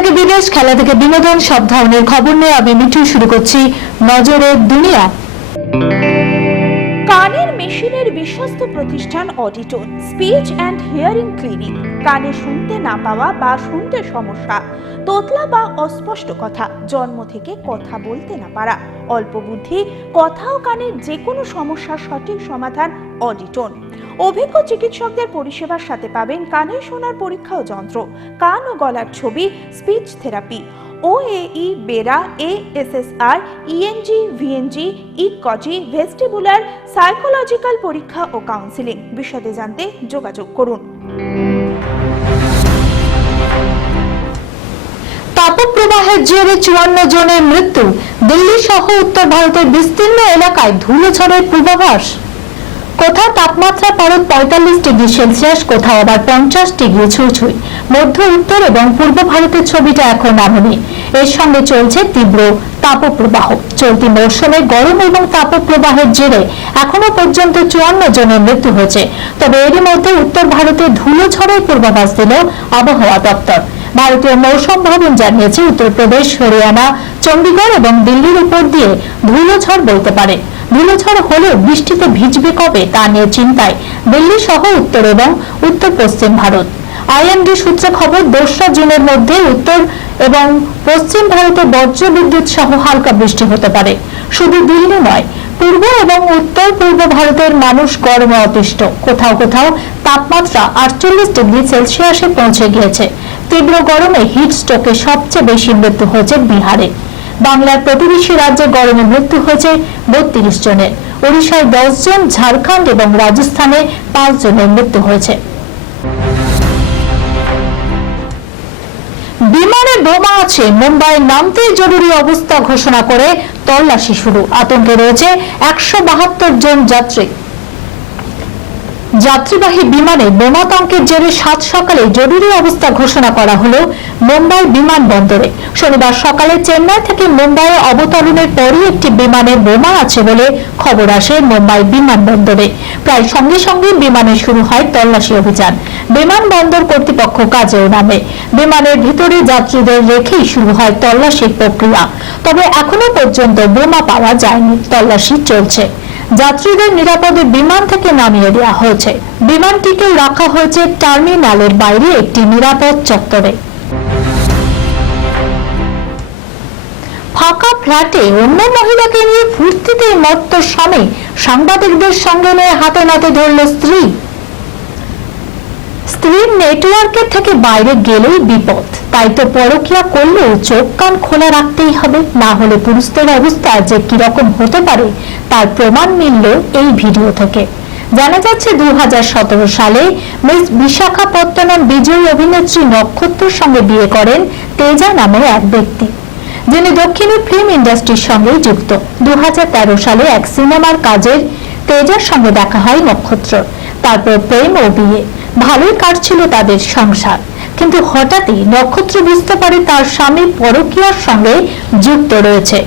থেকে বিদেশ, খেলা থেকে বিনোদন, সব ধরনের খবর নিয়ে আমি মিঠু শুরু করছি নজরের দুনিয়া। কানের মেশিনের বিশ্বস্ত প্রতিষ্ঠান অডিটন, স্পিচ অ্যান্ড হিয়ারিং ক্লিনিক। কানে শুনতে না পাওয়া বা শুনতে সমস্যা, তোতলা বা অস্পষ্ট কথা, জন্ম থেকে কথা বলতে না পারা, অল্প বুদ্ধি, কথা ও কানের যে কোনো সমস্যার সঠিক সমাধান অডিটন। অভিজ্ঞ চিকিৎসকদের পরিষেবার সাথে পাবেন কানে শোনার পরীক্ষা ও যন্ত্র, কান ও গলার ছবি, speech therapy, OAE, BERA, ASSR, ENG, VNG, ইকজি, ভেস্টিবুলার, সাইকোলজিক্যাল পরীক্ষা ও কাউন্সিলিং। বিশদে জানতে যোগাযোগ করুন। তাপপ্রবাহের জেরে 54 জনের মৃত্যু, দিল্লি সহ উত্তর ভারতের বিস্তীর্ণ এলাকায় ধুলোঝড়ের পূর্বাভাস। কোথাও তাপমাত্রা পারদ 45 ডিগ্রি সেলসিয়াস, কোথাও আবার 50 ডিগ্রি ছুঁই। মধ্য, উত্তর এবং পূর্ব ভারতের ছবিটা এখন এমনই। এর সঙ্গে চলছে তীব্র তাপপ্রবাহ। চলতি মৌসুমে গরম এবং তাপপ্রবাহের জেরে এখনো পর্যন্ত 54 জনের মৃত্যু হয়েছে। তবে এরই মধ্যে উত্তর ভারতে ধুলোঝড়ের পূর্বাভাস দিল আবহাওয়া দপ্তর। ভারতীয় মৌসুম ভবন জানিয়েছে উত্তরপ্রদেশ, হরিয়ানা, চণ্ডীগড় এবং দিল্লির উপর দিয়ে ধুলোঝড় বইতে পারে। ধুলোঝড় হলেও বৃষ্টিতে ভিজবে কবে তা নিয়ে চিন্তায় দিল্লি সহ উত্তর এবং উত্তর পশ্চিম ভারত। IMD সূত্রে খবর, 2রা জুনের মধ্যে উত্তর এবং পশ্চিম ভারতে বজ্র বিদ্যুৎ সহ হালকা বৃষ্টি হতে পারে। শুধু দিল্লি নয়, পূর্ব এবং উত্তর পূর্ব ভারতের মানুষ গরমে অতিষ্ঠ। কোথাও কোথাও তাপমাত্রা 48 ডিগ্রি সেলসিয়াসে পৌঁছে গিয়েছে। তীব্র গরমে হিট স্ট্রোকে সবচেয়ে বেশি মৃত্যু হয়েছে বিহারে। বাংলার প্রতিবেশী রাজ্যে গরমে মৃত্যু হয়েছে 32 জনের। ওড়িশায় 10 জন, ঝাড়খণ্ড এবং রাজস্থানে 5 জনের মৃত্যু হয়েছে। বিমানে বোমা আছে, মুম্বাই নামতে জরুরি অবস্থা ঘোষণা করে তল্লাশি শুরু। আতঙ্কে রয়েছে 172 জন যাত্রী। যাত্রীবাহী বিমানে বোমাতঙ্কের জেরে 7 সকালে জরুরি অবস্থা ঘোষণা করা হলো মুম্বাই বিমানবন্দরে। শনিবার সকালে চেন্নাই থেকে মুম্বাইয়ে অবতরণের পরই একটি বিমানে বোমা আছে বলে খবর আসে মুম্বাই বিমানবন্দরে। প্রায় সঙ্গে সঙ্গে বিমানে শুরু হয় তল্লাশি অভিযান। বিমানবন্দর কর্তৃপক্ষ কাজেও নামে। বিমানের ভিতরে যাত্রীদের রেখেই শুরু হয় তল্লাশির প্রক্রিয়া। তবে এখনো পর্যন্ত বোমা পাওয়া যায়নি। তল্লাশি চলছে। যাত্রীদের নিরাপদে বিমান থেকে নামিয়ে দেওয়া হয়েছে। বিমানটিকে রাখা হয়েছে টার্মিনালের বাইরে একটি নিরাপদ চত্বরে। ফাঁকা ফ্ল্যাটে অন্য মহিলাকে নিয়ে ফুর্তিতে মত্ত স্বামী সাংবাদিকদের সঙ্গে নিয়ে হাতে নাতে ধরল স্ত্রী। স্ত্রীর নেটওয়ার্কের থেকে বাইরে গেলেই বিপদ। তাই তো পরকীয়া করলেও চোখ কান খোলা রাখতেই হবে, না হলে পুরুষদের অবস্থা যে কিরকম হতে পারে তার প্রমাণ মিলল এই ভিডিও থেকে। জানা যাচ্ছে 2017 সালে মিস বিশাখাপত্তনম বিজয়ী অভিনেত্রী নক্ষত্রের সঙ্গে বিয়ে করেন তেজা নামে এক ব্যক্তি, যিনি দক্ষিণী ফিল্ম ইন্ডাস্ট্রির সঙ্গে যুক্ত। 2013 সালে এক সিনেমার কাজের তেজার সঙ্গে দেখা হয় নক্ষত্র। তারপর প্রেম ও বিয়ে। ভালোই কাটছিল তাদের সংসার। কিন্তু হঠাৎই নক্ষত্র বুঝতে পারে তার স্বামী পরকীয়ার সঙ্গে যুক্ত রয়েছে।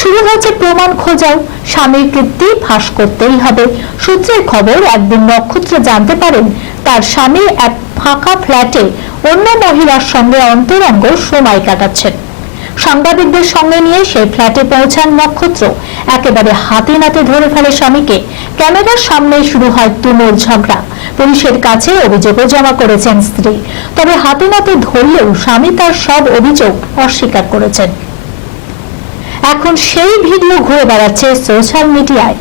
শুরু হয়েছে প্রমাণ খোঁজাও। স্বামীর কীর্তি ফাঁস করতেই হবে। সূত্রের খবর, একদিন নক্ষত্র জানতে পারেন তার স্বামী এক ফাঁকা ফ্ল্যাটে অন্য মহিলার সঙ্গে অন্তরঙ্গ সময় কাটাচ্ছেন। সাংবাদিকদের সঙ্গে নিয়ে সেই ফ্ল্যাটে পৌঁছান নক্ষত্র। একেবারে হাতে নাতে ধরে ফেলে স্বামীকে। ক্যামেরার সামনে শুরু হয় তুমুল ঝগড়া। পুলিশের কাছে অভিযোগও জমা করেছেন স্ত্রী। তবে হাতে নাতে ধরলেও স্বামী তার সব অভিযোগ অস্বীকার করেছেন। এখন সেই ভিডিও ঘুরে বেড়াচ্ছে সোশ্যাল মিডিয়ায়।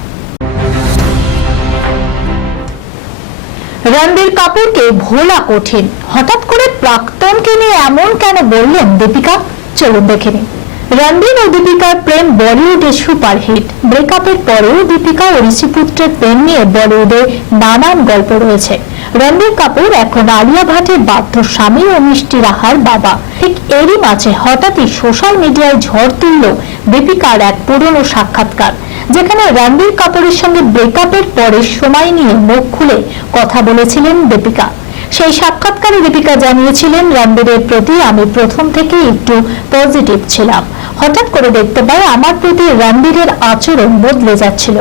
রণবীর কাপুরকে ভোলা কঠিন। হঠাৎ করে প্রাক্তনকে নিয়ে এমন কেন বললেন দীপিকা? চলুন দেখে নিন। রণবীর ও দীপিকার প্রেম বলিউডে সুপারহিট। ব্রেকআপের পরেও দীপিকা ও ঋষিপুত্রের প্রেম নিয়ে বলিউডে নানান গল্প রয়েছে। রণবীর কাপুর এখন আলিয়া ভাটের বাধ্য স্বামী ও মিষ্টি রাহার বাবা। ঠিক এরই মাঝে হঠাৎই সোশ্যাল মিডিয়ায় ঝড় তুলল দীপিকার এক পুরনো সাক্ষাৎকার, যেখানে রণবীর কাপুরের সঙ্গে ব্রেকআপের পরে সময় নিয়ে মুখ খুলে কথা বলেছিলেন দীপিকা। সেই সাক্ষাৎকারে দীপিকা জানিয়েছিলেন, রণবীরের প্রতি আমি প্রথম থেকে একটু পজিটিভ ছিলাম। হঠাৎ করে দেখতে পাই আমার প্রতি রণবীরের আচরণ বদলে যাচ্ছিল।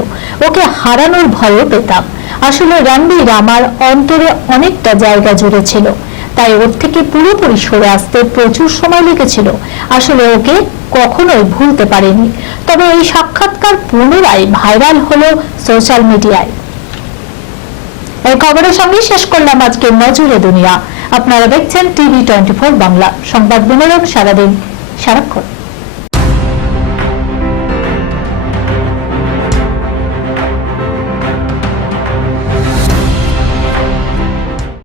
ওকে হারানোর ভয়ও পেতাম। আসলে রণবীর আমার অন্তরে অনেকটা জায়গা জুড়ে ছিল। তাই ওর থেকে পুরোপুরি সরে আসতে প্রচুর সময় লেগেছিল। আসলে ওকে কখনোই ভুলতে পারেনি। তবে এই সাক্ষাৎকার পুনরায় ভাইরাল হলো সোশ্যাল মিডিয়ায়। এই খবরের সঙ্গে শেষ করলাম আজকে নজরে দুনিয়া। আপনারা দেখছেন টিভি 24 বাংলা, সংবাদ বিনোদন সারাদিন সারাক্ষণ।